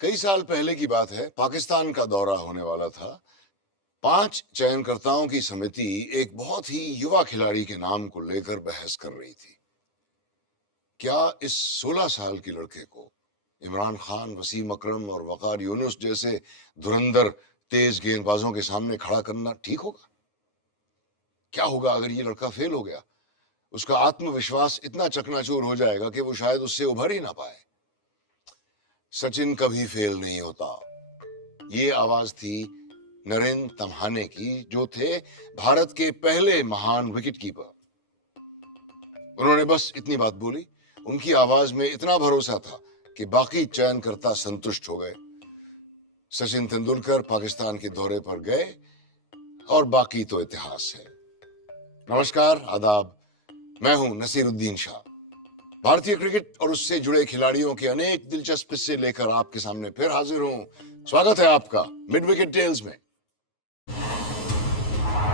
कई साल पहले की बात है, पाकिस्तान का दौरा होने वाला था। 5 चयनकर्ताओं की समिति एक बहुत ही युवा खिलाड़ी के नाम को लेकर बहस कर रही थी। क्या इस 16 साल के लड़के को इमरान खान, वसीम अकरम और वकार यूनुस जैसे धुरंधर तेज गेंदबाजों के सामने खड़ा करना ठीक होगा? क्या होगा अगर ये लड़का फेल हो गया? उसका आत्मविश्वास इतना चकनाचूर हो जाएगा कि वो शायद उससे उभर ही ना पाए। सचिन कभी फेल नहीं होता, ये आवाज थी नरेंद्र तम्हाने की, जो थे भारत के पहले महान विकेट कीपर। उन्होंने बस इतनी बात बोली, उनकी आवाज में इतना भरोसा था कि बाकी चयनकर्ता संतुष्ट हो गए। सचिन तेंदुलकर पाकिस्तान के दौरे पर गए और बाकी तो इतिहास है। नमस्कार, आदाब। मैं हूं नसीरुद्दीन शाह। भारतीय क्रिकेट और उससे जुड़े खिलाड़ियों के अनेक दिलचस्प किस्से लेकर आपके सामने फिर हाजिर हूं। स्वागत है आपका मिड विकेट टेल्स में।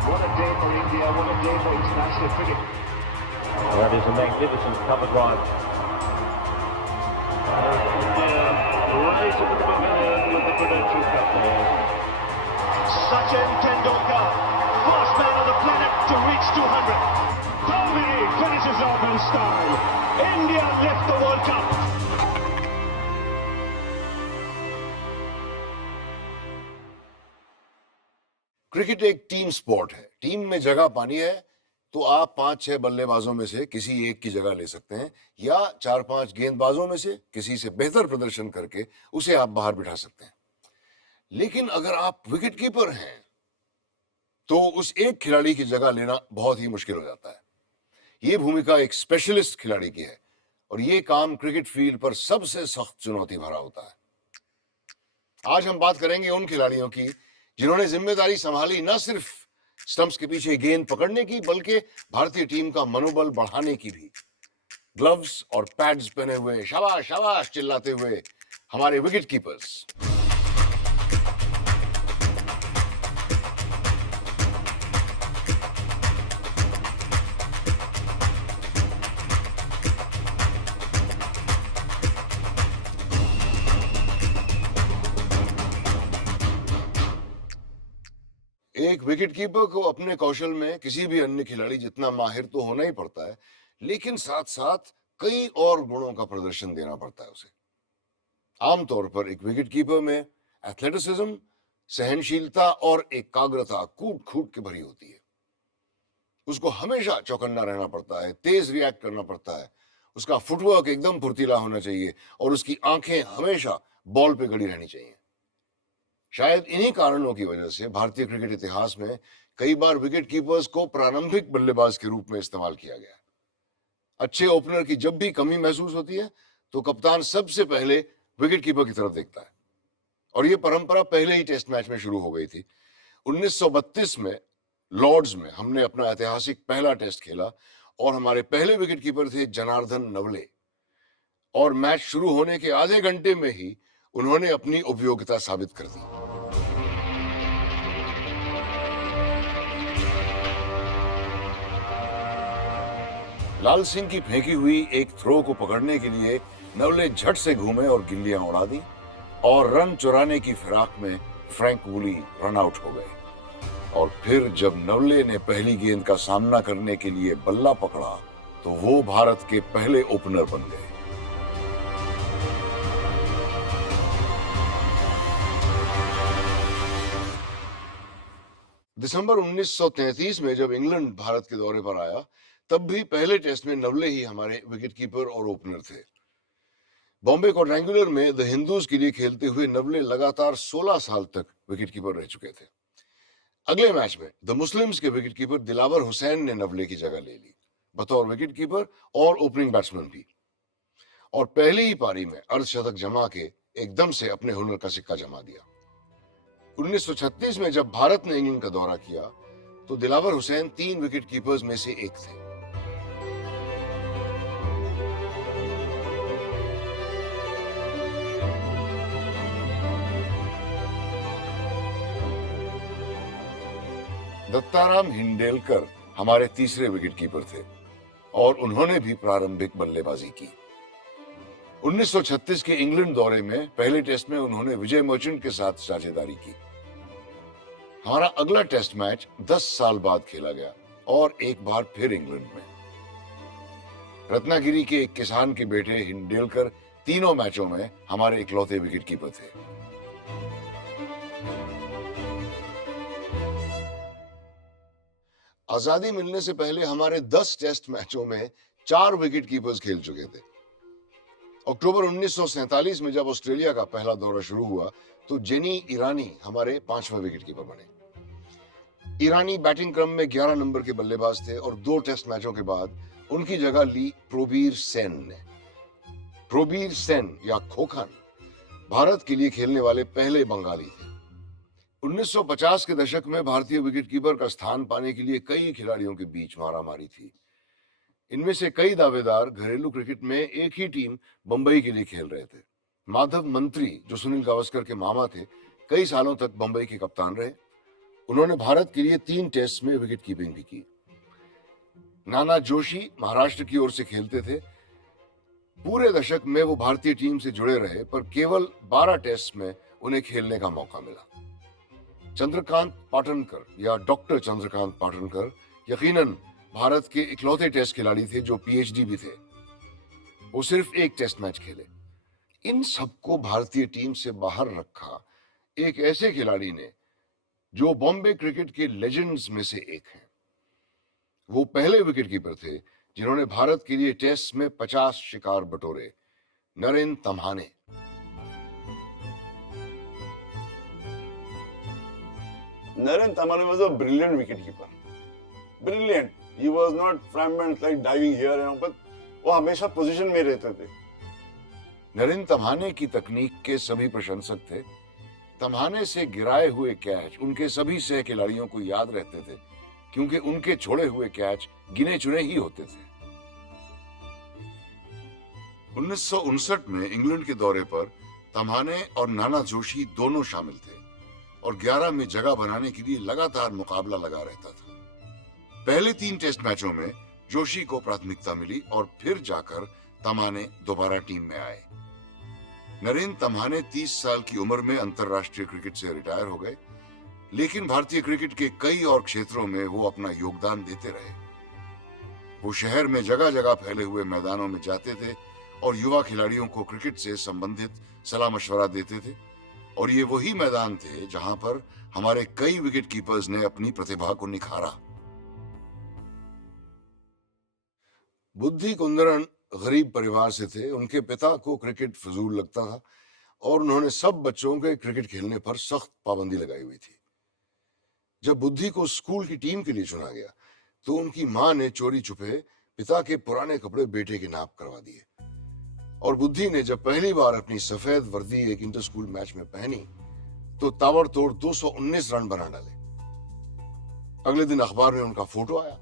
What a day for India, what a day for international cricket. That is a magnificent cover drive. Right at the beginning with the Prudential Cup there. Sachin Tendulkar, first man on the planet to reach 200. Dhoni finishes off in style. India lift the World Cup. Cricket एक team sport है। Team में जगह पानी है तो आप 5-6 बल्लेबाजों में से किसी एक की जगह ले सकते हैं, या 4-5 गेंदबाजों में से किसी से बेहतर प्रदर्शन करके उसे आप बाहर बिठा सकते हैं। लेकिन अगर आप विकेट कीपर हैं तो उस एक खिलाड़ी की जगह लेना बहुत ही मुश्किल हो जाता है। ये भूमिका एक स्पेशलिस्ट खिलाड़ी की है और ये काम क्रिकेट फील्ड पर सबसे सख्त चुनौती भरा होता है। आज हम बात करेंगे उन खिलाड़ियों की जिन्होंने जिम्मेदारी संभाली न सिर्फ स्टंप्स के पीछे गेंद पकड़ने की, बल्कि भारतीय टीम का मनोबल बढ़ाने की भी। ग्लव्स और पैड्स पहने हुए शाबाश शाबाश चिल्लाते हुए हमारे विकेट कीपर्स। एक विकेट कीपर को अपने कौशल में किसी भी अन्य खिलाड़ी जितना माहिर तो होना ही पड़ता है, लेकिन साथ साथ कई और गुणों का प्रदर्शन देना पड़ता है उसे। आमतौर पर एक विकेट कीपर में एथलेटिसिज्म, सहनशीलता और एकाग्रता कूट कूट के भरी होती है। उसको हमेशा चौकन्ना रहना पड़ता है, तेज रिएक्ट करना पड़ता है, उसका फुटवर्क एकदम फुर्तीला होना चाहिए और उसकी आंखें हमेशा बॉल पे गड़ी रहनी चाहिए। शायद इन्हीं कारणों की वजह से भारतीय क्रिकेट इतिहास में कई बार विकेट कीपर्स को प्रारंभिक बल्लेबाज के रूप में इस्तेमाल किया गया। अच्छे ओपनर की जब भी कमी महसूस होती है तो कप्तान सबसे पहले विकेट कीपर की तरफ देखता है, और यह परंपरा पहले ही टेस्ट मैच में शुरू हो गई थी। 1932 में लॉर्ड्स में हमने अपना ऐतिहासिक पहला टेस्ट खेला और हमारे पहले विकेट कीपर थे जनार्दन नवले, और मैच शुरू होने के आधे घंटे में ही उन्होंने अपनी उपयोगिता साबित कर दी। लाल सिंह की फेंकी हुई एक थ्रो को पकड़ने के लिए नवले झट से घूमे और गिल्लियां उड़ा दी, और रन चुराने की फिराक में फ्रैंक वुली रन आउट हो गए। और फिर जब नवले ने पहली गेंद का सामना करने के लिए बल्ला पकड़ा तो वो भारत के पहले ओपनर बन गए। दिसंबर 1933 में जब इंग्लैंड भारत के दौरे पर आया, तब भी पहले टेस्ट में नवले ही हमारे विकेटकीपर और ओपनर थे। बॉम्बे क्वाड्रेंगुलर में द हिंदूज के लिए खेलते हुए नवले लगातार 16 साल तक विकेटकीपर रह चुके थे। अगले मैच में द मुस्लिम्स के विकेटकीपर दिलावर हुसैन ने नवले की जगह ले ली, बतौर विकेटकीपर और ओपनिंग बैट्समैन भी, और पहली ही पारी में अर्धशतक जमा के एकदम से अपने हुनर का सिक्का जमा दिया। 1936 में जब भारत ने इंग्लैंड का दौरा किया तो दिलावर हुसैन 3 विकेट कीपर्स में से एक थे। दत्ताराम हिंडेलकर हमारे तीसरे विकेट कीपर थे और उन्होंने भी प्रारंभिक बल्लेबाजी की। 1936 के इंग्लैंड दौरे में पहले टेस्ट में उन्होंने विजय मर्चेंट के साथ साझेदारी की। हमारा अगला टेस्ट मैच 10 साल बाद खेला गया और एक बार फिर इंग्लैंड में। रत्नागिरी के एक किसान के बेटे हिंडेलकर तीनों मैचों में हमारे इकलौते विकेटकीपर थे। आजादी मिलने से पहले हमारे 10 टेस्ट मैचों में 4 विकेटकीपर्स खेल चुके थे। अक्टूबर 1947 में जब ऑस्ट्रेलिया का पहला दौरा शुरू हुआ तो जेनी ईरानी हमारे 5वें विकेटकीपर बने। ईरानी बैटिंग क्रम में 11 नंबर के बल्लेबाज थे और 2 टेस्ट मैचों के बाद उनकी जगह ली प्रोबीर सेन ने। प्रोबीर सेन या खोखन भारत के लिए खेलने वाले पहले बंगाली थे। 1950 के दशक में भारतीय विकेटकीपर का स्थान पाने के लिए कई खिलाड़ियों के बीच मारामारी थी। इनमें से कई दावेदार घरेलू क्रिकेट में एक ही टीम बंबई के लिए खेल रहे थे। माधव मंत्री, जो सुनील गावस्कर के मामा थे, कई सालों तक बंबई के कप्तान रहे। उन्होंने भारत के लिए 3 टेस्ट में विकेट कीपिंग भी की। नाना जोशी महाराष्ट्र की ओर से खेलते थे। पूरे दशक में वो भारतीय टीम से जुड़े रहे, पर केवल 12 टेस्ट में उन्हें खेलने का मौका मिला। चंद्रकांत पाटनकर या डॉक्टर चंद्रकांत पाटनकर यकीनन भारत के इकलौते टेस्ट खिलाड़ी थे जो पीएचडी भी थे। वो सिर्फ एक टेस्ट मैच खेले। इन सबको भारतीय टीम से बाहर रखा एक ऐसे खिलाड़ी ने जो बॉम्बे क्रिकेट के लेजेंड्स में से एक हैं। वो पहले विकेटकीपर थे जिन्होंने भारत के लिए टेस्ट में 50 शिकार बटोरे, Narendra तम्हाने। Narendra Tamane was a brilliant wicketkeeper. Brilliant. He was not flamboyant like diving here and all, but वो हमेशा पोजीशन में रहते थे। नरेंद्र तम्हाने की तकनीक के सभी प्रशंसक थे। तम्हाने से गिराए हुए कैच उनके सभी सह खिलाड़ियों को याद रहते थे, क्योंकि उनके छोड़े हुए कैच गिने चुने ही होते थे। 1959 में इंग्लैंड के दौरे पर तम्हाने और नाना जोशी दोनों शामिल थे और 11 में जगह बनाने के लिए लगातार मुकाबला लगा रहता था। पहले 3 टेस्ट मैचों में जोशी को प्राथमिकता मिली और फिर जाकर तम्हाने दोबारा टीम में आए। नरेंद्र तम्हाने 30 साल की उम्र में अंतरराष्ट्रीय क्रिकेट से रिटायर हो गए, लेकिन भारतीय क्रिकेट के कई और क्षेत्रों में वो अपना योगदान देते रहे। वो शहर में जगह जगह फैले हुए मैदानों में जाते थे और युवा खिलाड़ियों को क्रिकेट से संबंधित सलाह मशवरा देते थे, और ये वही मैदान थे जहां पर हमारे कई विकेटकीपर्स ने अपनी प्रतिभा को निखारा। बुद्धि कुंदरन गरीब परिवार से थे। उनके पिता को क्रिकेट फजूल लगता था और उन्होंने सब बच्चों के क्रिकेट खेलने पर सख्त पाबंदी लगाई हुई थी। जब बुद्धि को स्कूल की टीम के लिए चुना गया तो उनकी मां ने चोरी छुपे पिता के पुराने कपड़े बेटे के नाप करवा दिए, और बुद्धि ने जब पहली बार अपनी सफेद वर्दी एक इंटर स्कूल मैच में पहनी तो ताबड़तोड़ 219 रन बना डाले। अगले दिन अखबार में उनका फोटो आया।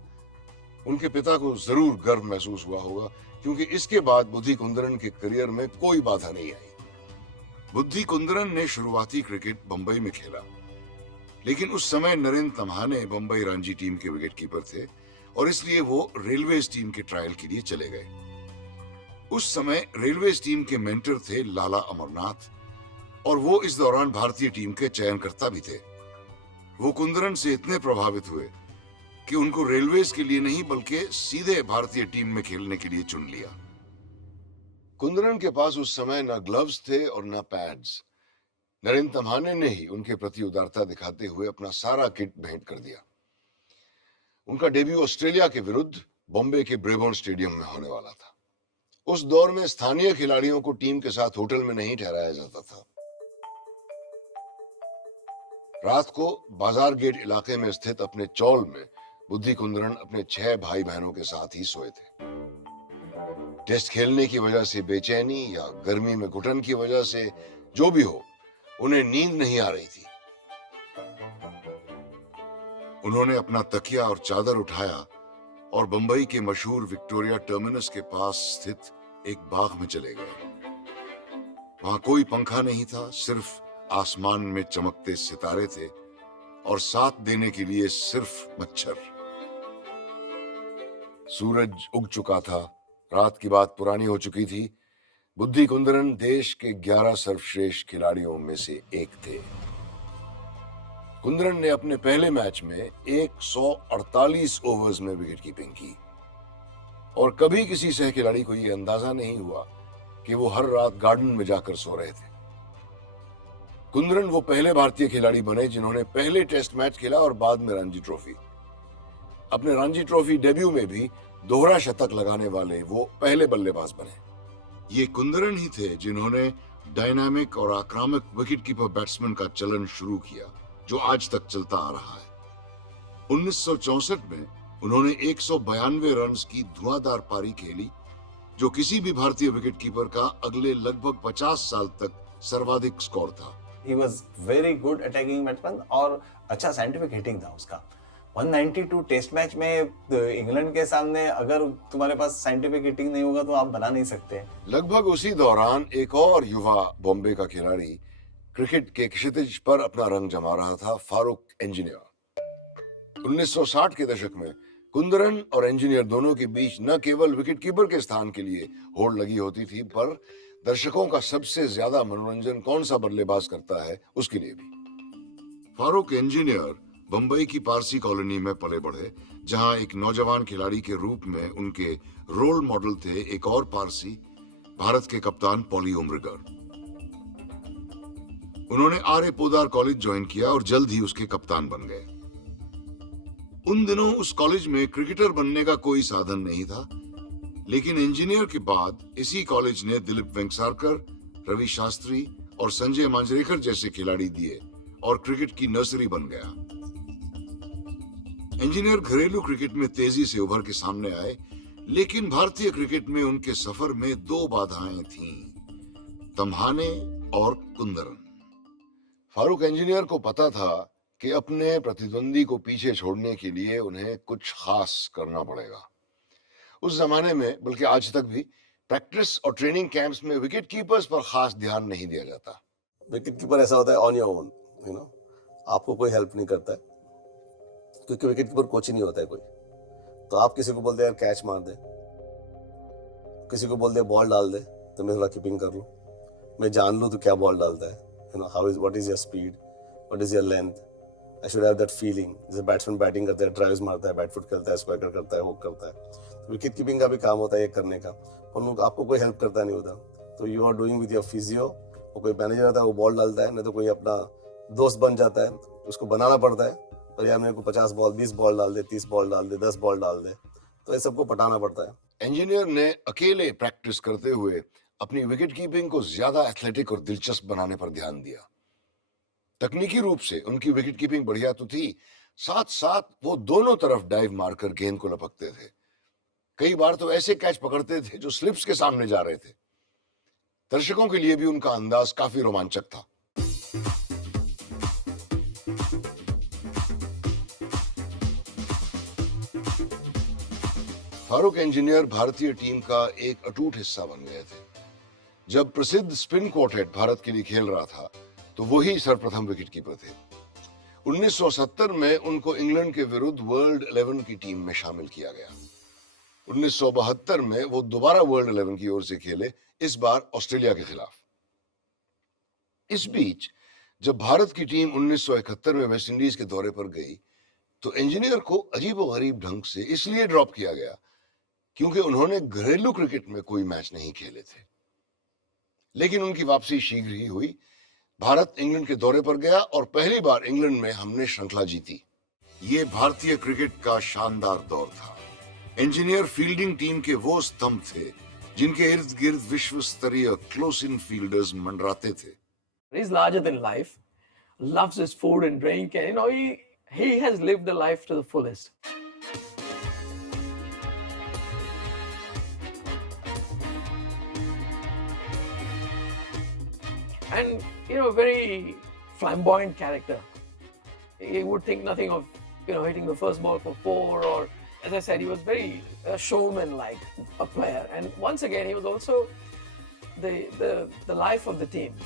उनके पिता को जरूर गर्व महसूस हुआ होगा, क्योंकि इसके बाद बुद्धि कुंदरन के करियर में कोई बाधा नहीं आई। बुद्धि कुंदरन ने शुरुआती क्रिकेट बंबई में खेला, लेकिन उस समय नरेंद्र तम्हाने बंबई रणजी टीम के विकेटकीपर थे और इसलिए वो रेलवेज टीम के ट्रायल के लिए चले गए। उस समय रेलवेज टीम के मेंटर थे लाला अमरनाथ, और वो इस दौरान भारतीय टीम के चयनकर्ता भी थे। वो कुंदरन से इतने प्रभावित हुए कि उनको रेलवेज के लिए नहीं बल्कि सीधे भारतीय टीम में खेलने के लिए चुन लिया। कुंदरन के पास उस समय न ग्लव्स थे और न पैड्स। नरेंद्र तम्हाने ने ही उनके प्रति उदारता दिखाते हुए अपना सारा किट भेंट कर दिया। उनका डेब्यू ऑस्ट्रेलिया के विरुद्ध बॉम्बे के ब्रेबॉर्न स्टेडियम में होने वाला था। उस दौर में स्थानीय खिलाड़ियों को टीम के साथ होटल में नहीं ठहराया जाता था। रात को बाजार गेट इलाके में स्थित अपने चौल में बुद्धि कुंदरन अपने 6 भाई बहनों के साथ ही सोए थे। टेस्ट खेलने की वजह से बेचैनी या गर्मी में घुटन की वजह से जो भी हो, उन्हें नींद नहीं आ रही थी। उन्होंने अपना तकिया और चादर उठाया और बंबई के मशहूर विक्टोरिया टर्मिनस के पास स्थित एक बाग में चले गए। वहां कोई पंखा नहीं था, सिर्फ आसमान में चमकते सितारे थे और साथ देने के लिए सिर्फ मच्छर। सूरज उग चुका था, रात की बात पुरानी हो चुकी थी। बुद्धि कुंदरन देश के 11 सर्वश्रेष्ठ खिलाड़ियों में से एक थे। कुंदरन ने अपने पहले मैच में 148 ओवर्स में विकेट कीपिंग की और कभी किसी सह खिलाड़ी को यह अंदाजा नहीं हुआ कि वो हर रात गार्डन में जाकर सो रहे थे। कुंदरन वो पहले भारतीय खिलाड़ी बने जिन्होंने पहले टेस्ट मैच खेला और बाद में रणजी ट्रॉफी। अपने रणजी ट्रॉफी डेब्यू में भी दोहरा शतक लगाने वाले वो पहले बल्लेबाज बने। ये कुंदरन ही थे जिन्होंने डायनामिक और आक्रामक विकेटकीपर बैट्समैन का चलन शुरू किया जो आज तक चलता आ रहा है। 1964 में उन्होंने 192 रन की धुआंधार पारी खेली जो किसी भी भारतीय विकेटकीपर का अगले लगभग 50 साल तक सर्वाधिक स्कोर था। He was very good attacking batsman और अच्छा साइंटिफिक हिटिंग था उसका। 192 टेस्ट मैच में इंग्लैंड के सामने अगर तुम्हारे पास साइंटिफिक हिटिंग नहीं होगा तो आप बना नहीं सकते। लगभग उसी दौरान एक और युवा बॉम्बे का खिलाड़ी क्रिकेट के क्षितिज पर अपना रंग जमा रहा था, फारूक इंजीनियर। 1960 के दशक में कुंदरन और इंजीनियर दोनों के बीच न केवल विकेटकीपर के स्थान के लिए होड़ लगी होती थी पर दर्शकों का सबसे ज्यादा मनोरंजन कौन सा बल्लेबाज करता है उसके लिए भी। फारूक इंजीनियर बंबई की पारसी कॉलोनी में पले बढ़े जहां एक नौजवान खिलाड़ी के रूप में उनके रोल मॉडल थे एक और पारसी, भारत के कप्तान पॉली उमरिगर। उन्होंने आर्य पोदार कॉलेज ज्वाइन किया और जल्द ही उसके कप्तान बन गए। उन दिनों उस कॉलेज में क्रिकेटर बनने का कोई साधन नहीं था, लेकिन इंजीनियर के बाद इसी कॉलेज ने दिलीप वेंगसारकर, रवि शास्त्री और संजय मांजरेकर जैसे खिलाड़ी दिए और क्रिकेट की नर्सरी बन गया। इंजीनियर घरेलू क्रिकेट में तेजी से उभर के सामने आए, लेकिन भारतीय क्रिकेट में उनके सफर में दो बाधाएं थीं, तम्हाने और कुंदरन। फारूक इंजीनियर को पता था कि अपने प्रतिद्वंदी को पीछे छोड़ने के लिए उन्हें कुछ खास करना पड़ेगा। उस जमाने में, बल्कि आज तक भी, प्रैक्टिस और ट्रेनिंग कैंप्स में विकेट कीपर्स पर खास ध्यान नहीं दिया जाता। विकेट कीपर ऐसा होता है ऑन योर ओन, आपको कोई हेल्प नहीं करता है क्योंकि विकेट कीपर कोच ही नहीं होता है कोई। तो आप किसी को बोलते हैं यार कैच मार दे, किसी को बोलते हैं बॉल डाल दे तो मैं थोड़ा कीपिंग कर लूँ, मैं जान लूँ तो क्या बॉल डालता है, what is your speed, what is your length, I should have that feeling. जैसे बैट्समैन बैटिंग करता है, ड्राइव्स मारता है, बैटफुट खेलता है, स्क्वायर करता है, हुक करता है, विकेट कीपिंग का भी काम होता है ये करने का, और आपको कोई हेल्प करता नहीं होता। तो you are doing with your physio. और कोई मैनेजर आता है वो बॉल डालता है, नहीं तो कोई अपना दोस्त बन जाता है, उसको बनाना पड़ता है और यार मेरे को 50 बॉल 20 बॉल डाल दे, 30 बॉल डाल दे, 10 बॉल डाल दे, तो ये सबको पटाना पड़ता है। इंजीनियर ने अकेले प्रैक्टिस करते हुए अपनी विकेट कीपिंग को ज्यादा एथलेटिक और दिलचस्प बनाने पर ध्यान दिया। तकनीकी रूप से उनकी विकेट कीपिंग बढ़िया तो थी, साथ साथ वो दोनों तरफ डाइव मारकर गेंद को लपकते थे। कई बार तो ऐसे कैच पकड़ते थे जो स्लिप्स के सामने जा रहे थे। दर्शकों के लिए भी उनका अंदाज काफी रोमांचक था। फारूक इंजीनियर भारतीय टीम का एक अटूट हिस्सा बन गए थे। जब प्रसिद्ध स्पिन क्वार्टेट भारत के लिए खेल रहा था तो वही सर्वप्रथम विकेटकीपर थे। 1970 में उनको इंग्लैंड के विरुद्ध वर्ल्ड 11 की टीम में शामिल किया गया। 1972 में वो दोबारा वर्ल्ड 11 की ओर से खेले, इस बार ऑस्ट्रेलिया के खिलाफ। इस बीच जब भारत की टीम 1971 में वेस्ट इंडीज के दौरे पर गई तो इंजीनियर को अजीबोगरीब ढंग से इसलिए ड्रॉप किया गया क्योंकि उन्होंने घरेलू क्रिकेट में कोई मैच नहीं खेले थे। लेकिन उनकी वापसी शीघ्र ही हुई। भारत इंग्लैंड के दौरे पर गया और पहली बार इंग्लैंड में हमने श्रृंखला जीती। ये भारतीय क्रिकेट का शानदार दौर था। इंजीनियर फील्डिंग टीम के वो स्तंभ थे जिनके इर्द गिर्द विश्व स्तरीय क्लोज इन फील्डर्स मंडराते थे। He's larger than life, loves his food and drink, and he has lived the life to the fullest. And very flamboyant character. He would think nothing of hitting the first ball for 4, or as I said, he was very showman-like a player. And once again, he was also the life of the team.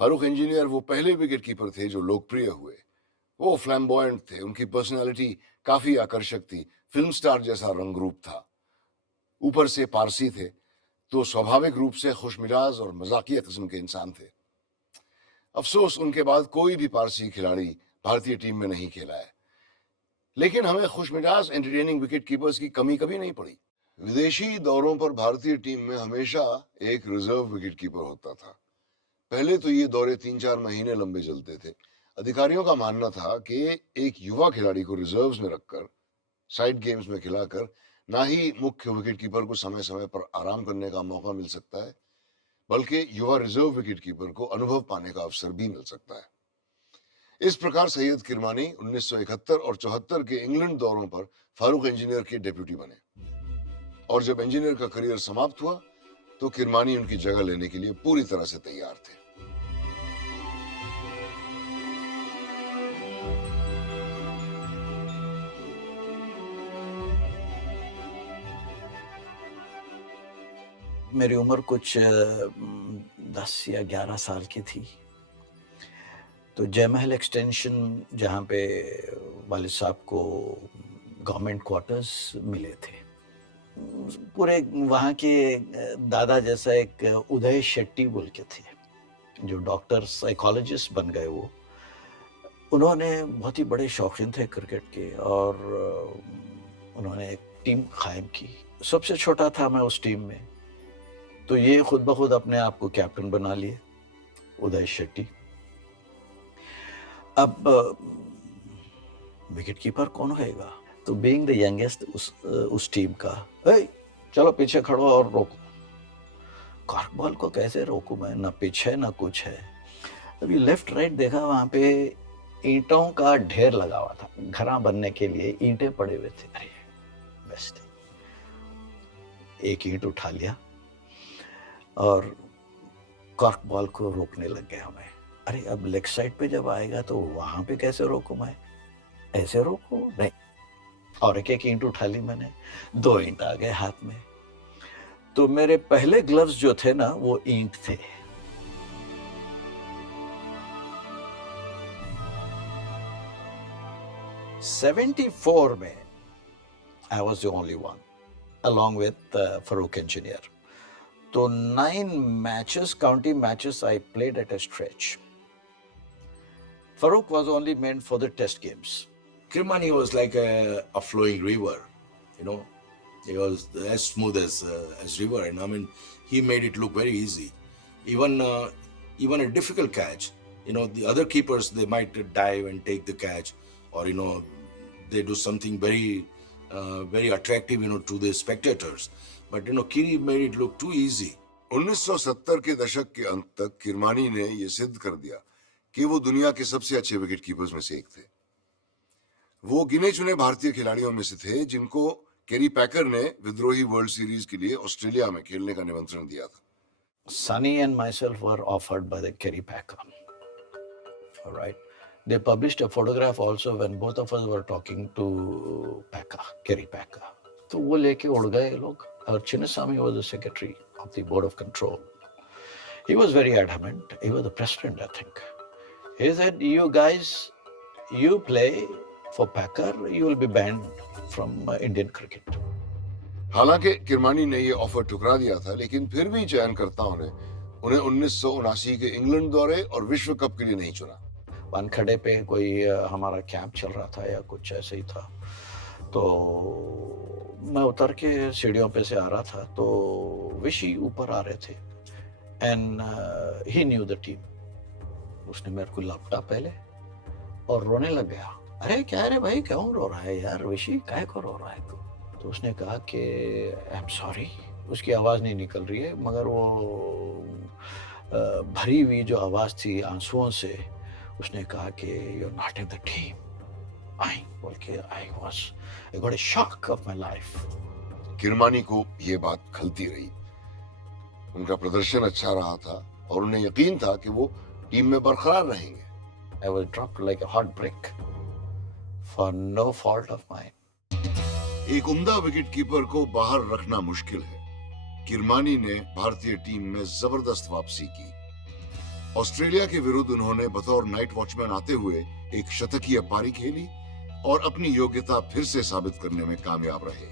Farooq engineer वो पहले wicket keeper थे जो लोकप्रिय हुए। वो flamboyant थे, उनकी personality काफी आकर्षक थी, फिल्म स्टार जैसा रंग रूप था। ऊपर से पारसी थे, तो स्वाभाविक रूप से खुशमिजाज और मजाकिया किस्म के इंसान थे। अफसोस उनके बाद कोई भी पारसी खिलाड़ी भारतीय टीम में नहीं खेला है, लेकिन हमें खुशमिजाज एंटरटेनिंग विकेट कीपर्स की कमी कभी नहीं पड़ी। विदेशी दौरों पर भारतीय टीम में हमेशा एक रिजर्व विकेट कीपर होता था। पहले तो ये दौरे 3-4 महीने लंबे चलते थे। अधिकारियों का मानना था कि एक युवा खिलाड़ी को रिजर्व्स में रखकर साइड गेम्स में खिलाकर ना ही मुख्य विकेट कीपर को समय समय पर आराम करने का मौका मिल सकता है, बल्कि युवा रिजर्व विकेट कीपर को अनुभव पाने का अवसर भी मिल सकता है। इस प्रकार सैयद किरमानी 1971 और 74 के इंग्लैंड दौरों पर फारूक इंजीनियर के डेप्यूटी बने, और जब इंजीनियर का करियर समाप्त हुआ तो किरमानी उनकी जगह लेने के लिए पूरी तरह से तैयार थे। मेरी उम्र कुछ 10 या 11 साल की थी, तो जयमहल एक्सटेंशन जहाँ पे वालिद साहब को गवर्नमेंट क्वार्टर्स मिले थे, पूरे वहाँ के दादा जैसा एक उदय शेट्टी बोल के थे जो डॉक्टर साइकोलॉजिस्ट बन गए। वो उन्होंने बहुत ही बड़े शौकीन थे क्रिकेट के, और उन्होंने एक टीम कायम की। सबसे छोटा था मैं उस टीम में, तो ये खुद ब खुद अपने आप को कैप्टन बना लिए, उदय शेट्टी। अब विकेट कीपर कौन होएगा? तो बीइंग द यंगेस्ट उस टीम का, चलो पीछे खड़ो और रोको। कॉर्क बॉल को कैसे रोकूं मैं? ना पिच है ना कुछ है। अभी लेफ्ट राइट देखा, वहां पे ईंटों का ढेर लगा हुआ था, घरा बनने के लिए ईंटें पड़े हुए थे। अरे बेस्ट, एक ईंट उठा लिया और कॉर्क बॉल को रोकने लग गया मैं। अरे अब लेग साइड पे जब आएगा तो वहां पे कैसे रोकूं मैं? ऐसे रोकूं? नहीं। और एक ईंट उठा ली मैंने, 2 ईंट आ गए हाथ में। तो मेरे पहले ग्लव्स जो थे ना, वो ईंट थे। '74 में I was the only one, along with Farokh engineer. So 9 matches, county matches, I played at a stretch. Farokh was only meant for the test games. Kirmani was like a flowing river, you know. It was as smooth as river, and I mean, he made it look very easy. Even a difficult catch, you know, the other keepers, they might dive and take the catch, or you know, they do something very attractive, you know, to the spectators. But you know, Kiri made it look too easy. 1970 के दशक के अंत तक किरमानी ने यह सिद्ध कर दिया कि वो दुनिया के सबसे अच्छे विकेट कीपर्स में से एक थे। वो गिने चुने भारतीय खिलाड़ियों में से थे जिनको केरी पैकर ने विद्रोही वर्ल्ड सीरीज के लिए ऑस्ट्रेलिया में खेलने का निमंत्रण दिया था। Sunny and myself were offered by the Kerry Packer. All right. They published a photograph also when both of us were talking to Packer, Kerry Packer. तो वो लेके उड़ गए लोग, और Chinnaswamy was the secretary of the board of control. He was very adamant. He was the president, I think. He said, "You guys, you play for Packer, you will be banned from Indian cricket." हालांकि किरमानी ने ये offer ठुकरा दिया था, लेकिन फिर भी चयनकर्ताओं ने उन्हें 1979 के इंग्लैंड दौरे और विश्व कप के लिए नहीं चुना। वानखेड़े पे कोई हमारा कैंप चल रहा था या कुछ ऐसे ही था, तो मैं उतर के सीढ़ियों पे से आ रहा था, तो विशी ऊपर आ रहे थे, and he new the team. उसने मेरे को लपटा पहले और रोने लग गया। अरे क्या रे भाई, क्यों रो रहा है यार विशी, काहे को रो रहा है तू? तो उसने कहा कि आई एम सॉरी। उसकी आवाज़ नहीं निकल रही है, मगर वो भरी हुई जो आवाज़ थी आंसुओं से, उसने कहा कि you are not in the team. आई बोल के I got a shock of my life. Kirmani को ये बात खलती रही। उनका प्रदर्शन अच्छा रहा था और उन्हें यकीन था कि वो टीम में बरकरार रहेंगे। I was dropped like a hot brick for no fault of mine. एक उम्दा विकेटकीपर को बाहर रखना मुश्किल है। किरमानी ने भारतीय टीम में जबरदस्त वापसी की। ऑस्ट्रेलिया के विरुद्ध उन्होंने बतौर नाइट वॉचमैन आते हुए एक शतकीय पारी खेली और अपनी योग्यता फिर से साबित करने में कामयाब रहे।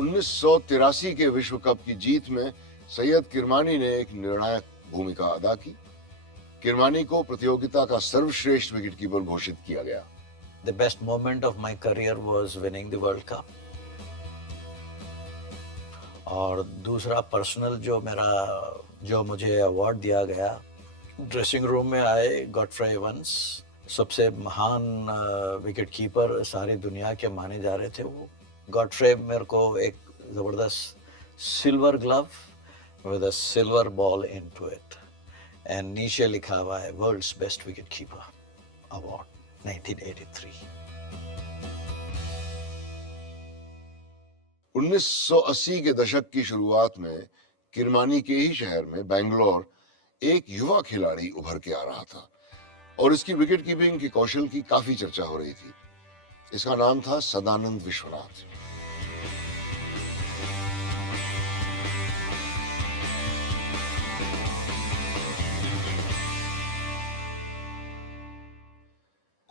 1983 के विश्व कप की जीत में सैयद किरमानी ने एक निर्णायक भूमिका अदा की। किरमानी को प्रतियोगिता का सर्वश्रेष्ठ विकेटकीपर घोषित किया गया। The best moment of my career was winning the World Cup. और दूसरा पर्सनल जो मुझे अवार्ड दिया गया, ड्रेसिंग रूम में आए गॉडफ्रे एवंस, सबसे महान विकेट कीपर सारी दुनिया के माने जा रहे थे वो। गॉडफ्रे मेरे को एक जबरदस्त silver glove with a silver ball into it and नीचे लिखा हुआ है world's best wicket keeper award 1983। 1980 के दशक की शुरुआत में किरमानी के ही शहर में बेंगलोर एक युवा खिलाड़ी उभर के आ रहा था और इसकी विकेट कीपिंग के कौशल की काफी चर्चा हो रही थी। इसका नाम था सदानंद विश्वनाथ।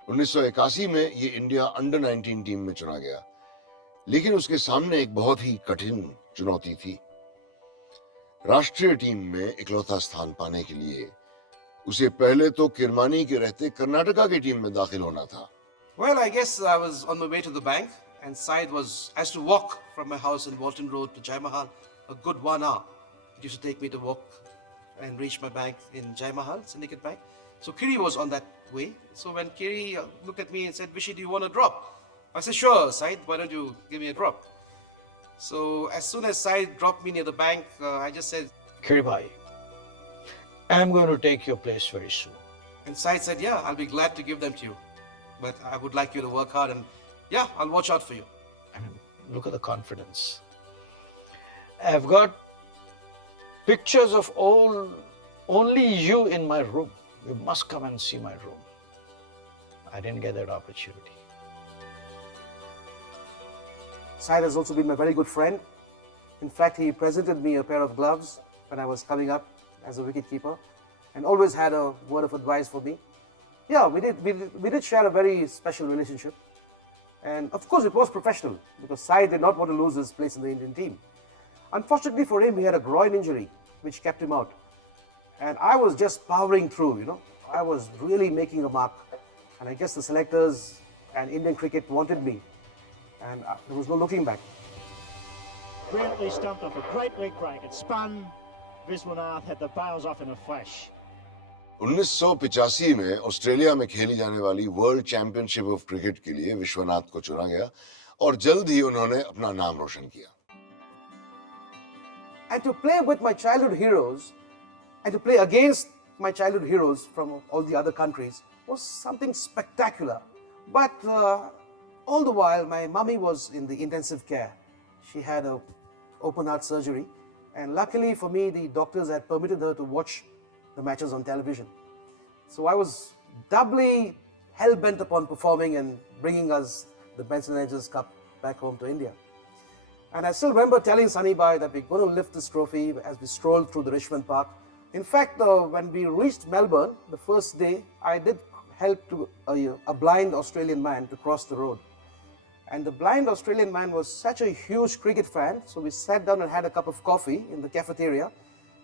उन्नीस सौ 81 में ये इंडिया अंडर 19 टीम में चुना गया, लेकिन उसके सामने एक बहुत ही कठिन चुनौती थी। राष्ट्रीय टीम में इकलौता स्थान पाने के लिए उसे पहले तो किरमानी के रहते कर्नाटका की टीम में दाखिल होना था। Well, I guess I was on my way to the bank, and Syed I used to walk from my house in Walton Road to Jai Mahal, a good 1 hour. It used to take me to walk and reach my bank in Jai Mahal, Syndicate Bank. So Kiri was on that way. So when Kiri looked at me and said, Vishy, do you want a drop? I said, sure, Syed, why don't you give me a drop? So as soon as Syed dropped me near the bank, I just said, Kiri bhai, I'm going to take your place very soon. and Syed said, yeah, I'll be glad to give them to you. But I would like you to work hard and yeah, I'll watch out for you. I mean, look at the confidence. I've got pictures of only you in my room. You must come and see my room. I didn't get that opportunity. Syed has also been my very good friend. In fact, he presented me a pair of gloves when I was coming up as a wicketkeeper and always had a word of advice for me. Yeah, we did share a very special relationship. And of course, it was professional because Syed did not want to lose his place in the Indian team. Unfortunately for him, he had a groin injury which kept him out. And I was just powering through, you know. I was really making a mark. And I guess the selectors and Indian cricket wanted me. And there was no looking back. Brilliantly stumped off a great leg break. It spun. Viswanath had the bails off in a flash. 1985 में Australia में खेली जाने वाली world championship of cricket के लिए विश्वनाथ को चुना गया और जल्द ही उन्होंने अपना नाम रोशन किया। And to play with my childhood heroes and to play against my childhood heroes from all the other countries was something spectacular. But all the while, my mummy was in the intensive care. She had a open heart surgery, and luckily for me, the doctors had permitted her to watch the matches on television. So I was doubly hell-bent upon performing and bringing us the Benson Hedges Cup back home to India. And I still remember telling Sunny Bhai that we're going to lift this trophy as we strolled through the Richmond Park. In fact, when we reached Melbourne, the first day, I did help to a blind Australian man to cross the road. And the blind Australian man was such a huge cricket fan, so we sat down and had a cup of coffee in the cafeteria,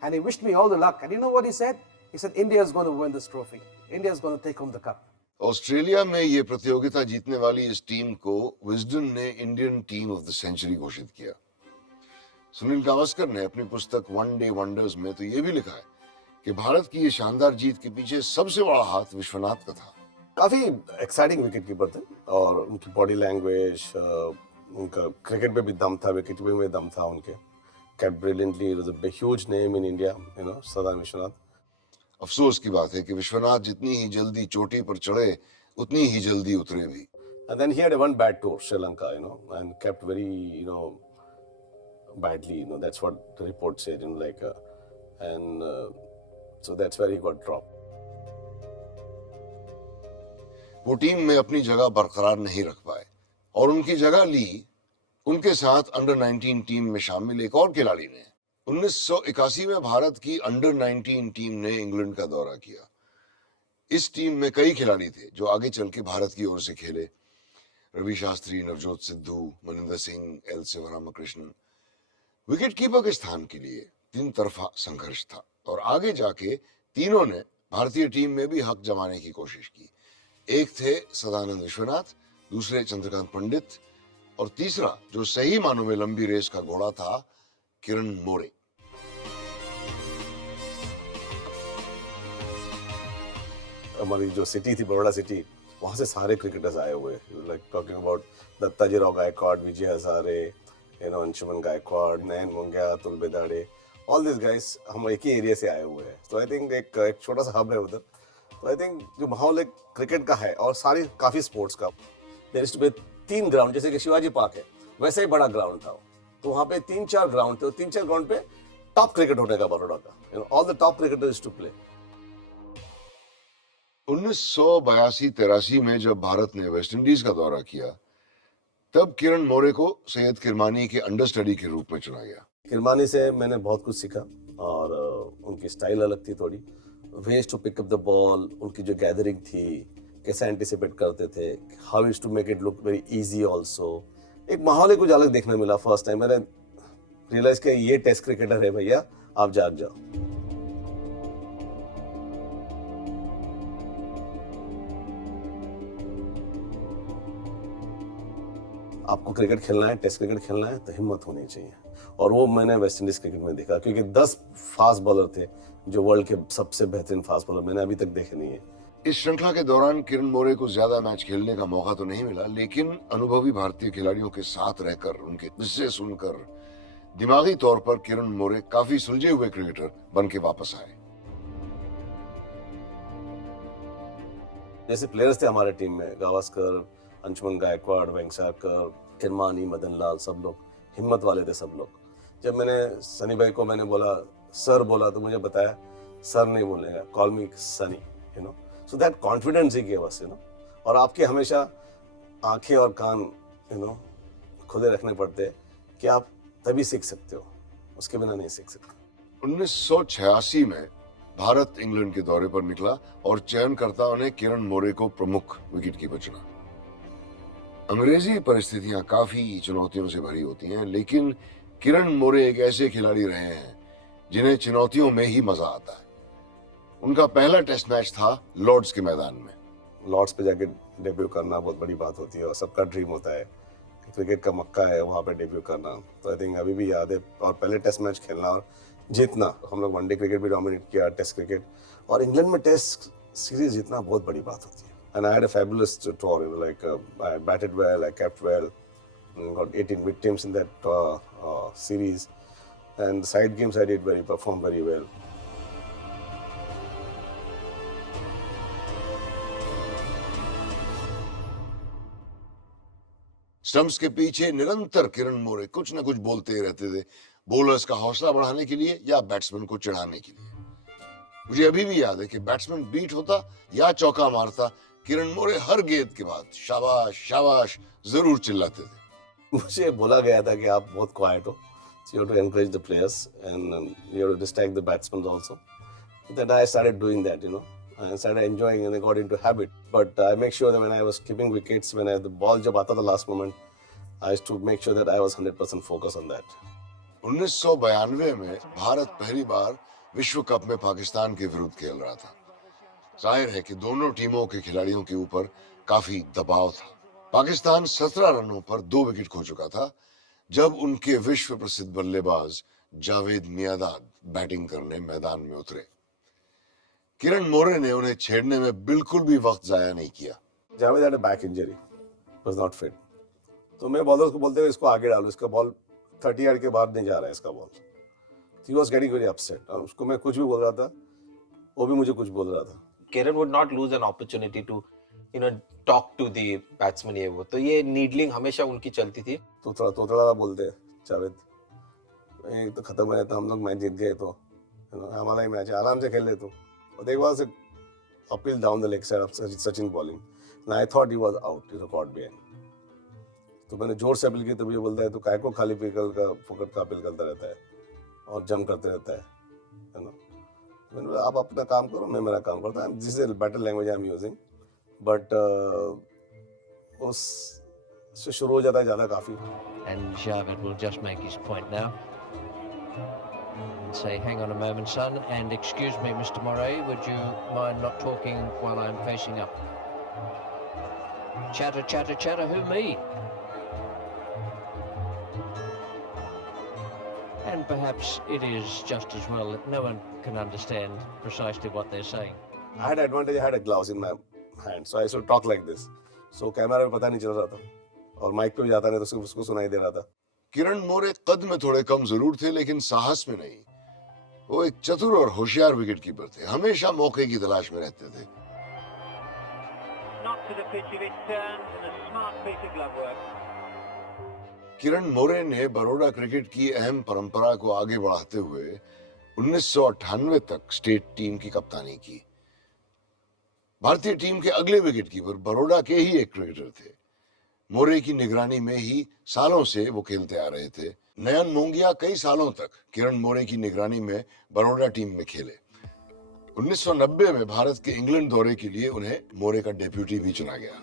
and he wished me all the luck. And you know what he said? He said, India is going to win this trophy. India is going to take home the cup. Australia में ये प्रतियोगिता जीतने वाली इस team को Wisden ने Indian team of the century घोषित किया। सुनील गावस्कर ने अपनी पुस्तक वन डे वंडर्स में तो ये भी लिखा है कि भारत की ये शानदार जीत के पीछे सबसे बड़ा हाथ विश्वनाथ का था। काफ़ी एक्साइटिंग विकेट कीपर थे और उनकी बॉडी लैंग्वेज, उनका क्रिकेट में भी दम था, विकेट कीपिंग में दम था उनके। Kept brilliantly, it was a huge name in India, you know, Sadanand Vishwanath. अफसोस की बात है कि विश्वनाथ जितनी ही जल्दी चोटी पर चढ़े उतनी ही जल्दी उतरे भी। And then he had one bad tour, Sri Lanka, you know, and kept very, you know, badly, you know, that's what the report said, you know, like, so that's where he got dropped. वो team में अपनी जगह बरकरार नहीं रख पाए और उनकी जगह ली उनके साथ अंडर 19 टीम में शामिल एक और खिलाड़ी ने। 1981 में भारत की अंडर 19 टीम ने इंग्लैंड का दौरा किया। इस टीम में कई खिलाड़ी थे जो आगे चल के भारत की ओर से खेले। Ravi Shastri, Navjot Sidhu, Maninder Singh, L Sivaramakrishnan. Wicket keeper के स्थान के लिए तीन तरफा संघर्ष था और आगे जाके तीनों ने भारतीय टीम में भी हक जमाने की कोशिश की। एक थे सदानंद विश्वनाथ, दूसरे चंद्रकांत पंडित और तीसरा जो सही मानों में लंबी रेस का घोड़ा था, किरण मोरे। हमारी जो सिटी थी, बड़ौदा सिटी, वहाँ से सारे क्रिकेटर्स आए हुए, like talking about Dattajirao Gaekwad, Vijay Hazare, Anshuman Gaekwad, Nayan Mongia, Atul Bedade, all this guys हम एक ही एरिया से आए हुए हैं। तो आई थिंक एक छोटा सा हब है उधर। तो आई थिंक जो माहौल एक क्रिकेट का है और सारी काफ़ी स्पोर्ट्स का, there is to be 3 ground, जैसे कि शिवाजी पार्क है वैसे ही बड़ा ग्राउंड था। तो वहाँ पे 3-4 ग्राउंड थे, 3-4 ग्राउंड पे टॉप क्रिकेट होने का बड़ौदा का, all the top cricketers to play. 1982-83 में जब भारत ने वेस्टइंडीज का दौरा किया, तब किरण मोरे को सैयद किरमानी के अंडरस्टडी के रूप में चुना गया। किरमानी से मैंने बहुत कुछ सीखा और उनकी स्टाइल अलग थी थोड़ी, ways to pick up the ball, उनकी जो गैदरिंग थी, कैसे एंटिसिपेट करते थे, how is to make it look very easy also. एक माहौल ही कुछ अलग देखने मिला। फर्स्ट टाइम मैंने रियलाइज किया ये टेस्ट क्रिकेटर है भैया, आप जाग जाओ। आपको क्रिकेट खेलना है, टेस्ट क्रिकेट खेलना है तो हिम्मत होनी चाहिए, और वो मैंने वेस्ट इंडीज क्रिकेट में देखा, क्योंकि 10 फास्ट बॉलर थे जो वर्ल्ड के सबसे बेहतरीन फास्ट बॉलर मैंने अभी तक देखे नहीं है। इस श्रृंखला के दौरान किरण मोरे को ज्यादा मैच खेलने का मौका तो नहीं मिला, लेकिन अनुभवी भारतीय खिलाड़ियों के साथ रहकर, उनके किस्से सुनकर दिमागी तौर पर किरण मोरे काफी सुलझे हुए क्रिकेटर बन के वापस आए। जैसे प्लेयर्स थे हमारे टीम में, गावस्कर, अंशुमन गायकवाड़, वेंकसारकर, किरमानी, मदन लाल, सब लोग हिम्मत वाले थे सब लोग। जब मैंने सनी भाई को मैंने बोला सर बोला, तो मुझे बताया सर नहीं बोलेगा, call me Sunny, so that confidence he give us, और आपके हमेशा आंखें और कान खुले रखने पड़ते हैं कि आप तभी सीख सकते हो, उसके बिना नहीं सीख सकते। 1986 में भारत इंग्लैंड के दौरे पर निकला और चयनकर्ताओं ने किरण मोरे को प्रमुख विकेटकीपर चुना। अंग्रेजी परिस्थितियां काफी चुनौतियों से भरी होती हैं, लेकिन किरण मोरे एक ऐसे खिलाड़ी रहे हैं जिन्हें चुनौतियों में ही मजा आता है। उनका पहला टेस्ट मैच था लॉर्ड्स के मैदान में। लॉर्ड्स पे जाके डेब्यू करना बहुत बड़ी बात होती है और सबका ड्रीम होता है, क्रिकेट का मक्का है वहाँ पे डेब्यू करना। तो आई थिंक अभी भी याद है, और पहले टेस्ट मैच खेलना और जीतना। हम लोग वनडे क्रिकेट भी डोमिनेट किया, टेस्ट क्रिकेट, और इंग्लैंड में टेस्ट सीरीज जीतना बहुत बड़ी बात होती है। And I had a fabulous tour, I batted well, I kept well, got 18 victims in that series, and the side games I performed very well. Stumps के पीछे निरंतर किरण मोरे कुछ न कुछ बोलते ही रहते थे, बॉलर्स का हौसला बढ़ाने के लिए या बैट्समैन को चिढ़ाने के लिए। मुझे अभी भी याद है कि बैट्समैन बीट होता या चौका मारता, किरण मोरे हर गेंद के बाद शाबाश शाबाश जरूर चिल्लाते थे। मुझे बोला गया था कि आप बहुत क्वाइट हो, so you have to encourage the players and you have to distract the batsmen also. Then I started doing that, I started enjoying and I got into habit. But I make sure that when I was keeping wickets, when the ball jab aata tha last moment, I used to make sure that I was 100% focused on that. 1992 में भारत पहली बार विश्व cup में पाकिस्तान के विरुद्ध खेल रहा था। जाहिर है कि दोनों टीमों के खिलाड़ियों के ऊपर काफी दबाव था। पाकिस्तान 17 रनों पर 2 विकेट खो चुका था जब उनके विश्व प्रसिद्ध बल्लेबाज जावेद मियांदाद बैटिंग करने मैदान में उतरे। किरण मोरे ने उन्हें छेड़ने में बिल्कुल भी वक्त जाया नहीं किया। Javed had a back injury, was not fit. तो मैं बॉलर्स को बोलते हुए इसको आगे डालो, इसका बॉल 30 यार्ड के बाद नहीं जा रहा है इसका ball. He was getting very upset. और उसको मैं कुछ भी बोल रहा था, वो भी मुझे कुछ बोल रहा था। Kiran would not lose an opportunity to, talk to the batsman ये वो। तो ये needling हमेशा उनकी चलती थी। तो थोड़ा बोलते हैं जावेद, एक तो खत्म हो जाता, हम लोग मैच जीत गए तो हमारा ही मैच है, आराम से खेल ले तो। और एक बार से appeal down the leg side of Sachin bowling, and I thought he was out, he was caught behind. तो मैंने जोर से अपील की, तो ये बोलता है तो काय को खाली पिकल का फोकट का अपील करता रहता है और जम करते रहता है मैंने बोला आप अपना काम करो, मैं मेरा काम करता हूँ। This is better language I am using, but उससे शुरू हो जाता है ज़्यादा काफ़ी। And Shah will just make his point now. and say, hang on a moment, son, and excuse me, Mr. Moray, would you mind not talking while I'm facing up? Chatter, chatter, chatter, who, me? And perhaps it is just as well that no one can understand precisely what they're saying. I had advantage, I had a gloves in my hand, so I used to talk like this. So camera में पता नहीं चल रहा था और mic पे भी जाता नहीं तो सिर्फ उसको सुनाई दे रहा था. किरण मोरे कद में थोड़े कम जरूर थे लेकिन साहस में नहीं. वो एक चतुर और होशियार विकेट कीपर थे. हमेशा मौके की तलाश में रहते थे. Not to the pitch if it turns and a smart piece of glove work. Kiran More ने बड़ौदा क्रिकेट की अहम परंपरा को आगे बढ़ाते हुए 1998 तक स्टेट टीम की कप्तानी की. भारतीय टीम के अगले विकेटकीपर बड़ौदा के ही एक क्रिकेटर थे. मोरे की निगरानी में ही सालों से वो खेलते आ रहे थे. नयन मोंगिया कई सालों तक किरण मोरे की निगरानी में बड़ौदा टीम में खेले. 1990 में भारत के इंग्लैंड दौरे के लिए उन्हें मोरे का डेप्यूटी भी चुना गया.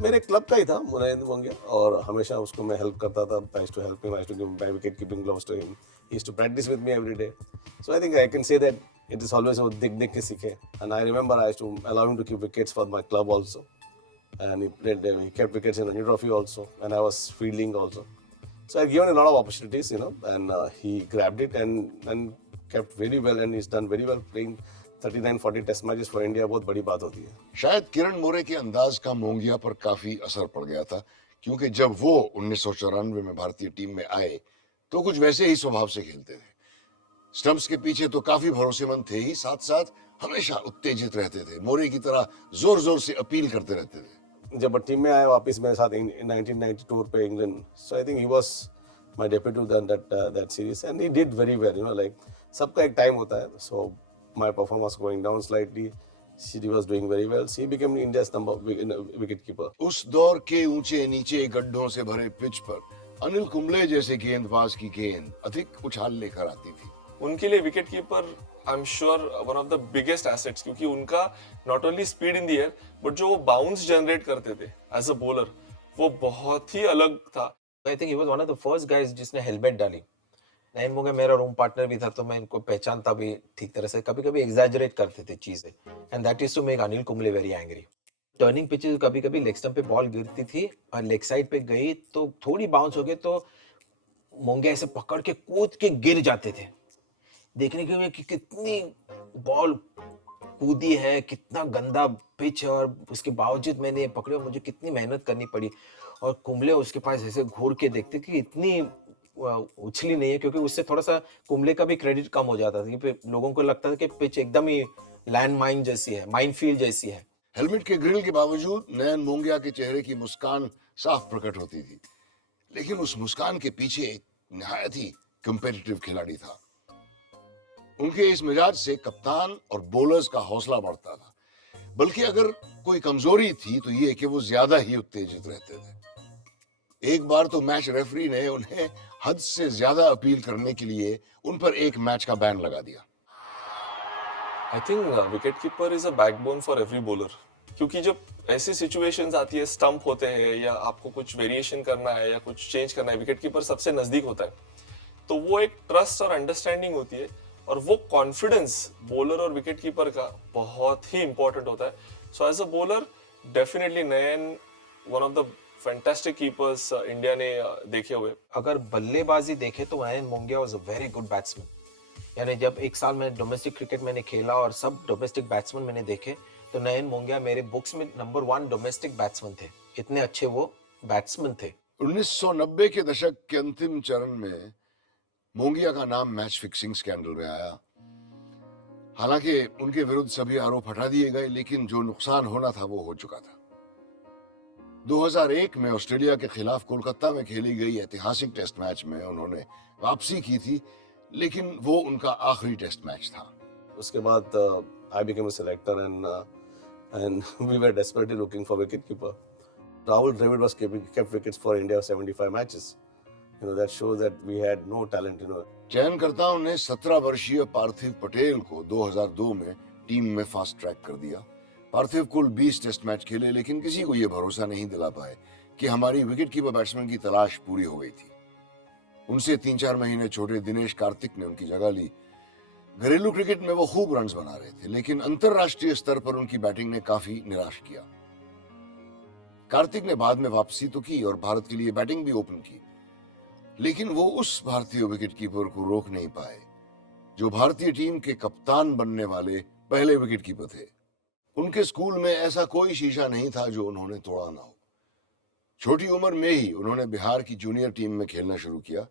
मेरे क्लब का ही था नरेंद्र मोंगिया और हमेशा उसको मैं हेल्प करता था. I used to help him, I used to give my wicket keeping gloves to him. He used to practice with me every day. So I think I can say that it is always about देख के सीखे. And I remember I used to allow him to keep wickets for my club also. And he kept wickets in Ranji Trophy also. And I was fielding also. So I given a lot of opportunities, and he grabbed it and kept very well, and he's done very well playing 39-40 test matches for India. बहुत बड़ी बात होती है. शायद किरण मोरे के अंदाज का मोंगिया पर काफी असर पड़ गया था क्योंकि जब वो 1994 में भारतीय टीम में आए तो कुछ वैसे ही स्वभाव से खेलते थे. स्टंप्स के पीछे तो काफी भरोसेमंद थे ही, साथ साथ हमेशा उत्तेजित रहते थे. मोरे की तरह जोर जोर से अपील करते रहते थे. जब टीम में आए वापस मेरे साथ 1992 टूर पे England, so I think he was my debut that series and he did very well. Like सबका एक टाइम होता है. सो my performance going down slightly. She was doing very well. She became India's number wicket keeper. उस दौर के ऊंचे नीचे गड्ढों से भरे पिच पर अनिल कुंबले जैसे गेंदबाज की गेंद अधिक उछाल लेकर आती थी. उनके लिए wicket keeper I am sure one of the biggest assets, क्योंकि उनका not only speed in the air but जो वो बाउंस जनरेट करते थे एज अ बॉलर वो बहुत ही अलग था. I think he was one of the first guys जिसने हेलमेट डाली. नयन मोंगिया मेरा रूम पार्टनर भी था तो मैं इनको पहचानता भी ठीक तरह से. कभी कभी एग्जैजरेट करते थे चीजें and that is to make Anil Kumble very angry. Turning pitches कभी कभी लेग स्टंप पे बॉल गिरती थी और लेग साइड पे गई तो थोड़ी बाउंस हो गई तो मोंगिया ऐसे पकड़ के कूद के गिर जाते थे. देखने के लिए कि कितनी बॉल कूदी है, कितना गंदा पिच है और उसके बावजूद मैंने पकड़े और मुझे कितनी मेहनत करनी पड़ी. और कुंबले उसके पास ऐसे घूर के देखते कि इतनी उछली नहीं है, क्योंकि उससे थोड़ा सा कुंबले का भी क्रेडिट कम हो जाता था कि लोगों को लगता था कि पिच एकदम ही लैंड माइन जैसी है, माइनफील्ड जैसी है. हेलमेट के ग्रिल के बावजूद नयन मोंगिया के चेहरे की मुस्कान साफ प्रकट होती थी, लेकिन उस मुस्कान के पीछे एक निहायत ही कंपेटिटिव खिलाड़ी था. उनके इस मिजाज से कप्तान और बॉलर्स का हौसला बढ़ता था. बल्कि अगर कोई कमजोरी थी तो ये कि वो ज्यादा ही उत्तेजित रहते थे. एक बार तो मैच रेफरी ने उन्हें हद से ज्यादा अपील करने के लिए उन पर एक मैच का बैन लगा दिया. I think wicket keeper is a backbone for every bowler, क्योंकि जब ऐसी सिचुएशंस आती है, स्टंप होते हैं या आपको कुछ वेरिएशन करना है या कुछ चेंज करना है, विकेट कीपर सबसे नजदीक होता है. तो वो एक ट्रस्ट और अंडरस्टैंडिंग होती है और वो कॉन्फिडेंस बॉलर और विकेट कीपर का बहुत ही इंपॉर्टेंट होता है. So as a bowler definitely Nayan one of the fantastic keepers India ने देखे हुए. अगर बल्लेबाजी देखे तो Nayan Mongia was a very good batsman. यानी जब एक साल में डोमेस्टिक क्रिकेट मैंने खेला और सब डोमेस्टिक बैट्समैन मैंने देखे तो नयन मोंगिया मेरे बुक्स में नंबर 1 डोमेस्टिक बैट्समैन थे. इतने अच्छे वो बैट्समैन थे. 1990 के दशक के अंतिम चरण में मोंगिया का नाम मैच फिक्सिंग स्कैंडल में आया. हालांकि उनके विरुद्ध सभी आरोप हटा दिए गए, लेकिन जो नुकसान होना था वो हो चुका था. 2001 में ऑस्ट्रेलिया के खिलाफ कोलकाता में खेली गई ऐतिहासिक टेस्ट मैच में उन्होंने वापसी की थी, लेकिन वो उनका आखिरी टेस्ट मैच था. उसके बाद I became a selector and we were desperately looking for wicket keeper. Rahul Dravid was kept wickets for India 75 matches. That shows that we had no talent. चयनकर्ताओं ने 17 वर्षीय पार्थिव पटेल को 2002 में टीम में फास्ट ट्रैक कर दिया. पार्थिव कुल 20 टेस्ट मैच खेले, लेकिन किसी को यह भरोसा नहीं दिला पाए कि हमारी विकेटकीपर बैट्समैन की तलाश पूरी हो गई थी। उनसे 3-4 महीने छोटे दिनेश कार्तिक ने उनकी जगह ली। घरेलू क्रिकेट में वो खूब रन्स बना रहे थे, लेकिन अंतरराष्ट्रीय स्तर पर उनकी बैटिंग ने काफी निराश किया। कार्तिक ने बाद में वापसी तो की और भारत के लिए बैटिंग भी ओपन की, लेकिन वो उस भारतीय विकेटकीपर को रोक नहीं पाए जो भारतीय टीम के कप्तान बनने वाले पहले विकेटकीपर थे। उनके स्कूल में ऐसा कोई शीशा नहीं था जो उन्होंने तोड़ा ना हो। छोटी उम्र में ही उन्होंने बिहार की जूनियर टीम में खेलना शुरू किया।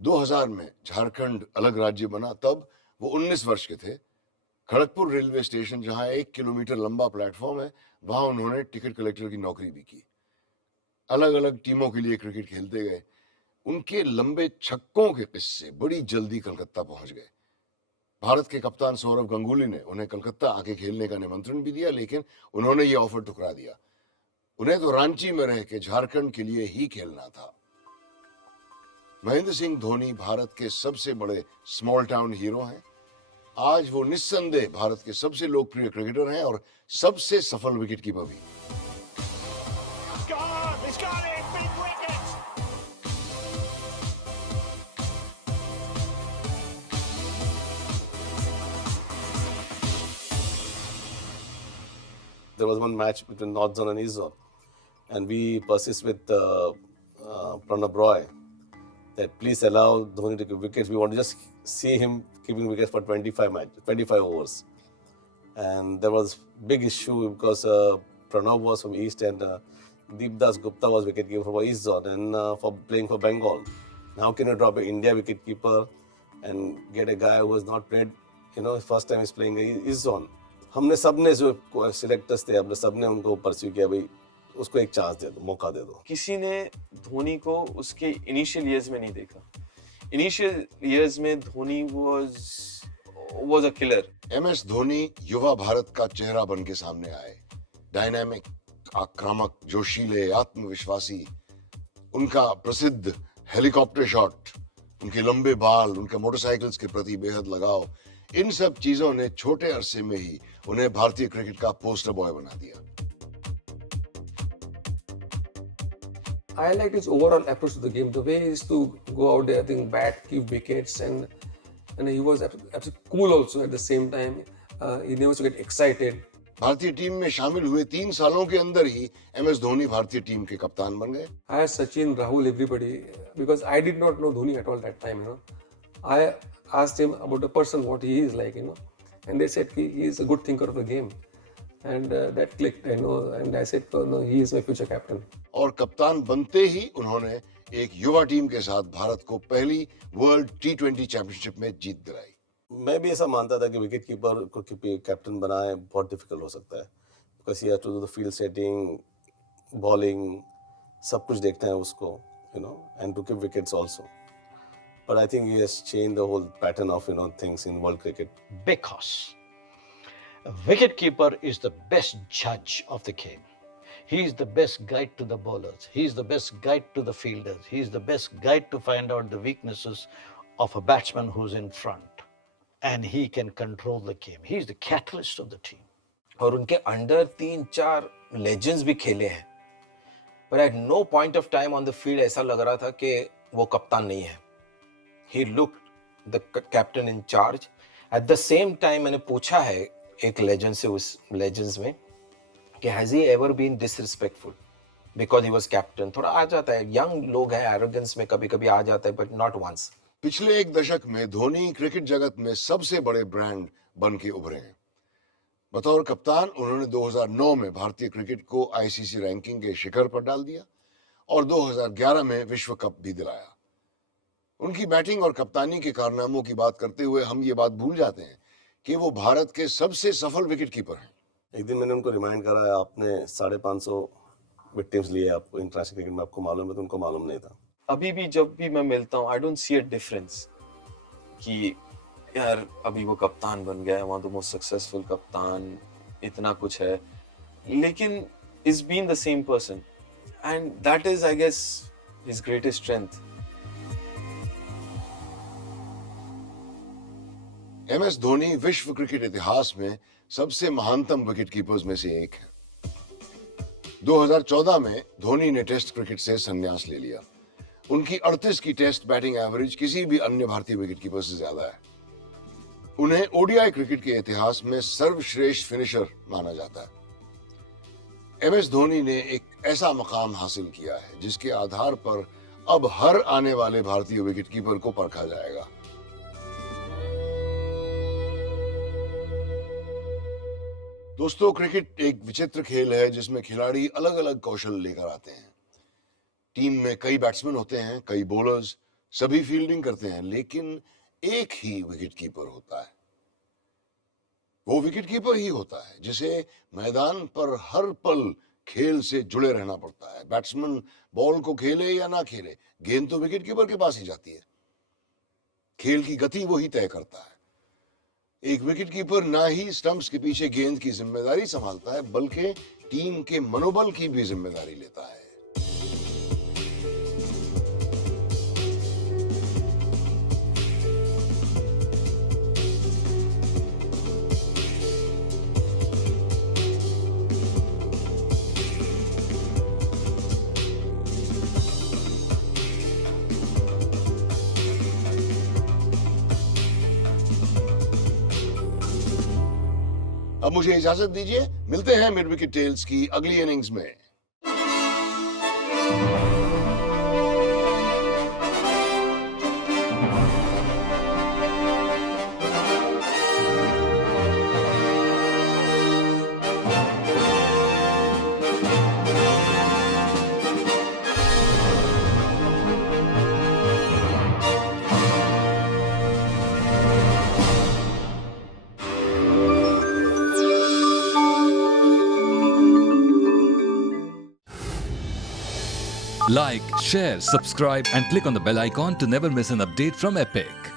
2000 में झारखंड अलग राज्य बना, तब वो 19 वर्ष के थे। खड़गपुर रेलवे स्टेशन, जहां 1 किलोमीटर लंबा प्लेटफॉर्म है, वहां उन्होंने टिकट कलेक्टर की नौकरी भी की। अलग अलग टीमों के लिए क्रिकेट खेलते गए। उनके लंबे छक्कों के किस्से बड़ी जल्दी कलकत्ता पहुंच गए। भारत के कप्तान सौरव गंगुली ने उन्हें कलकत्ता आके खेलने का निमंत्रण भी दिया, लेकिन उन्होंने ये ऑफर ठुकरा दिया। उन्हें तो रांची में रह के झारखंड के लिए ही खेलना था। महेंद्र सिंह धोनी भारत के सबसे बड़े स्मॉल टाउन हीरो हैं। आज वो निस्संदेह भारत के सबसे लोकप्रिय क्रिकेटर हैं और सबसे सफल विकेटकीपर भी। There was one match between North Zone and East Zone, and we persist with Pranav Roy that please allow Dhoni to keep wickets. We want to just see him keeping wickets for 25 overs. And there was big issue because Pranav was from East and Deep Das Gupta was wicketkeeper for East Zone and for playing for Bengal. How can you drop an India wicketkeeper and get a guy who has not played, first time he's playing East Zone? हमने सबने जो selectors थे, हमने सबने उनको pursue किया, भाई उसको एक चांस दे दो, मौका दे दो। किसी ने धोनी को उसके इनिशियल इयर्स में नहीं देखा। इनिशियल इयर्स में Dhoni was a killer. MS Dhoni युवा भारत का चेहरा बन के सामने आए। डायनामिक, आक्रामक, जोशीले, आत्मविश्वासी। उनका प्रसिद्ध हेलीकॉप्टर शॉट, उनके लंबे बाल, उनके मोटरसाइकिल्स के प्रति बेहद लगाव, इन सब चीजों ने छोटे अरसे में ही उन्हें भारतीय क्रिकेट का पोस्टर बॉय बना दिया। I liked his overall approach to the game. The way he used to go out there, I think, bat, keep wickets, and he was absolutely cool also at the same time. He never used to get excited. भारतीय team में शामिल हुए 3 सालों के अंदर ही MS Dhoni भारतीय team के कप्तान बन गए। I asked Sachin, Rahul, everybody, because I did not know Dhoni at all that time. I asked him about the person, what he is like, and they said he is a good thinker of the game, and that clicked, and I said, no, he is my future captain. और कप्तान बनते ही उन्होंने एक युवा team के साथ भारत को पहली वर्ल्ड T20 चैंपियनशिप में जीत दिलाई। मैं भी ऐसा मानता था कि विकेट कीपर को कैप्टन बनाए बहुत डिफिकल्ट हो सकता है, because he has to do the field setting, bowling, सब कुछ देखते हैं उसको, and to keep wickets also. But I think he has changed the whole pattern of things in world cricket. Because a wicketkeeper is the best judge of the game. He is the best guide to the bowlers. He is the best guide to the fielders. He is the best guide to find out the weaknesses of a batsman who's in front. And he can control the game. He is the catalyst of the team. और उनके under 3-4 legends भी खेले हैं, but at no point of time on the field ऐसा लग रहा था कि वो कप्तान नहीं है. He looked the captain in charge. At the same time मैंने पूछा है एक लेजेंड से, उस लेजेंड्स में, कि has he ever been disrespectful because he was captain. थोड़ा आ जाता है, यंग लोग हैं, एरोगेंस में कभी कभी आ जाता है, but not once. पिछले एक दशक में धोनी क्रिकेट जगत में सबसे बड़े ब्रांड बन के उभरे हैं। बतौर कप्तान उन्होंने 2009 में भारतीय क्रिकेट को ICC रैंकिंग के शिखर पर डाल दिया और 2011 में विश्व कप भी दिलाया। उनकी बैटिंग और कप्तानी के कारनामों की बात करते हुए हम ये बात भूल जाते हैं कि वो भारत के सबसे सफल विकेटकीपर हैं। एक दिन मैंने उनको रिमाइंड करा, आपने 550 विकेट्स लिए आपको इंटरनेशनल क्रिकेट में, आपको मालूम है? तो उनको मालूम नहीं था। अभी भी जब भी मैं मिलता हूँ, I don't see a difference कि यार अभी वो कप्तान बन गया है, वहाँ तो मोस्ट सक्सेसफुल कप्तान, इतना कुछ है, लेकिन is been the same person, and that is I guess his greatest strength. MS Dhoni विश्व क्रिकेट इतिहास में सबसे महानतम विकेटकीपर्स में से एक है। 2014 में धोनी ने टेस्ट क्रिकेट से संन्यास ले लिया। उनकी 38 की टेस्ट बैटिंग एवरेज किसी भी अन्य भारतीय विकेटकीपर से ज्यादा है। उन्हें ओडीआई क्रिकेट के इतिहास में सर्वश्रेष्ठ फिनिशर माना जाता है। MS धोनी ने एक ऐसा मकाम हासिल किया है जिसके आधार पर अब हर आने वाले भारतीय विकेटकीपर को परखा जाएगा। दोस्तों, क्रिकेट एक विचित्र खेल है जिसमें खिलाड़ी अलग अलग कौशल लेकर आते हैं। टीम में कई बैट्समैन होते हैं, कई बॉलर्स, सभी फील्डिंग करते हैं, लेकिन एक ही विकेटकीपर होता है। वो विकेटकीपर ही होता है जिसे मैदान पर हर पल खेल से जुड़े रहना पड़ता है। बैट्समैन बॉल को खेले या ना खेले, गेंद तो विकेटकीपर के पास ही जाती है। खेल की गति वो ही तय करता है। एक विकेटकीपर ना ही स्टंप्स के पीछे गेंद की जिम्मेदारी संभालता है, बल्कि टीम के मनोबल की भी जिम्मेदारी लेता है। अब मुझे इजाजत दीजिए, मिलते हैं मिड विकेट टेल्स की अगली इनिंग्स में। Like, share, subscribe and click on the bell icon to never miss an update from Epic.